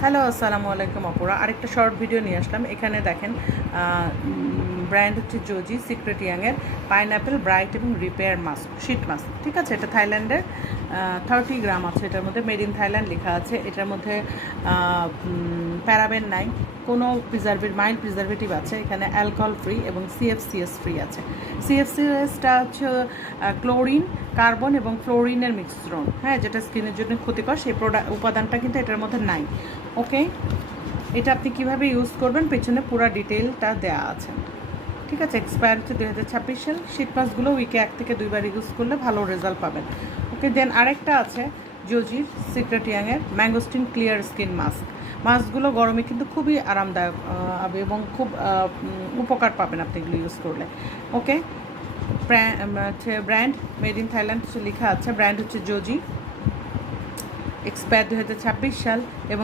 Hello, আসসালামু আলাইকুম আপুরা। আরেকটা শর্ট ভিডিও নিয়ে আসলাম। এখানে দেখেন ব্র্যান্ড হচ্ছে জোজি সিক্রেট ইয়াংয়ের পাইনঅ্যাপেল ব্রাইট এবং রিপেয়ার মাস্ক, শীট মাস্ক। ঠিক আছে, এটা থাইল্যান্ডের 30 গ্রাম আছে। এটার মধ্যে মেড ইন থাইল্যান্ড লেখা আছে। এটার মধ্যে প্যারাবেন নাই, কোনো মাইল্ড প্রিজারভেটিভ আছে। এখানে অ্যালকোহল ফ্রি এবং সিএফসিএস ফ্রি আছে। সিএফসিএসটা হচ্ছে ক্লোরিন, কার্বন এবং ফ্লোরিনের মিশ্রণ, হ্যাঁ, যেটা স্কিনের জন্য ক্ষতিকর। সেই উপাদানটা কিন্তু এটার মধ্যে নাই। ওকে, এটা আপনি কিভাবে ইউজ করবেন পেছনে পুরো ডিটেলটা দেওয়া আছে। ঠিক আছে, এক্সপায়ার হচ্ছে 2026 সাল। শীত মাস্কগুলো উইকে 1 থেকে 2 বার ইউজ করলে ভালো রেজাল্ট পাবেন। ওকে, দেন আরেকটা আছে জোজির সিক্রেট ইয়াংয়ের ম্যাঙ্গোস্টিন ক্লিয়ার স্কিন মাস্ক। মাস্কগুলো গরমে কিন্তু খুবই আরামদায়ক এবং খুব উপকার পাবেন আপনি এগুলো ইউজ করলে। ওকে, হচ্ছে ব্র্যান্ড মেড ইন থাইল্যান্ড লেখা আছে। ব্র্যান্ড হচ্ছে জোজি, এক্সপায়ার 2026 সাল এবং